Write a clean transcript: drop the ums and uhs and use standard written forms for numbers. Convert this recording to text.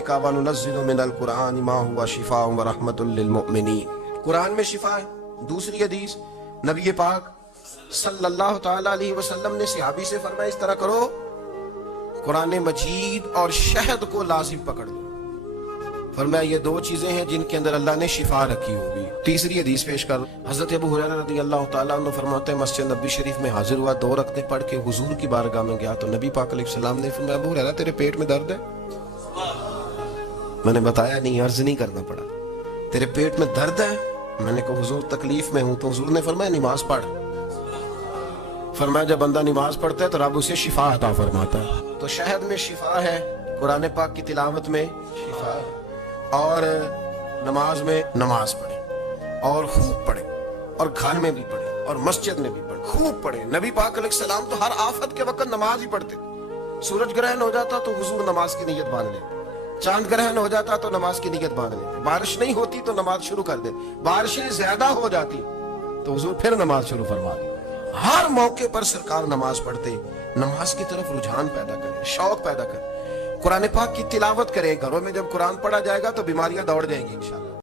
کا وَنُنَزِّلُ مِنَ الْقُرْآنِ مَا هُوَ شِفَاءٌ وَرَحْمَةٌ لِّلْمُؤْمِنِينَ۔ قرآن میں شفا ہے۔ دوسری حدیث نبی پاک صلی اللہ تعالی علیہ وسلم نے صحابی سے فرمایا اس طرح کرو، قرآن مجید اور شہد کو لازم پکڑ لو۔ فرمایا یہ دو چیزیں ہیں جن کے اندر اللہ نے شفا رکھی ہوگی۔ تیسری حدیث پیش کر حضرت ابو ہریرہ رضی اللہ تعالیٰ عنہ فرماتے ہیں مسجد نبی شریف میں حاضر ہوا، 2 رکعتیں پڑھ کے حضور کی بارگاہ میں گیا تو نبی پاک علیہ السلام نے فرمایا ابو ہریرہ تیرے پیٹ میں درد ہے؟ میں نے بتایا نہیں، عرض نہیں کرنا پڑا، تیرے پیٹ میں درد ہے؟ میں نے کہا حضور تکلیف میں ہوں، تو حضور نے فرمایا نماز پڑھ۔ فرمایا جب بندہ نماز پڑھتا ہے تو رب اسے شفا عطا فرماتا ہے۔ تو شہد میں شفا ہے، قرآن پاک کی تلاوت میں شفا ہے، اور نماز میں نماز پڑھیں اور خوب پڑھیں، اور گھر میں بھی پڑھیں اور مسجد میں بھی پڑھیں، خوب پڑھیں۔ نبی پاک علیہ السلام تو ہر آفت کے وقت نماز ہی پڑھتے، سورج گرہن ہو جاتا تو حضور نماز کی نیت باندھ لیتے، چاند گرہن ہو جاتا تو نماز کی نیت باندھ لیتے، بارش نہیں ہوتی تو نماز شروع کر دے، بارشیں زیادہ ہو جاتی تو حضور پھر نماز شروع فرما دے۔ ہر موقع پر سرکار نماز پڑھتے، نماز کی طرف رجحان پیدا کریں، شوق پیدا کریں، قرآن پاک کی تلاوت کریں۔ گھروں میں جب قرآن پڑھا جائے گا تو بیماریاں دوڑ جائیں گی انشاءاللہ۔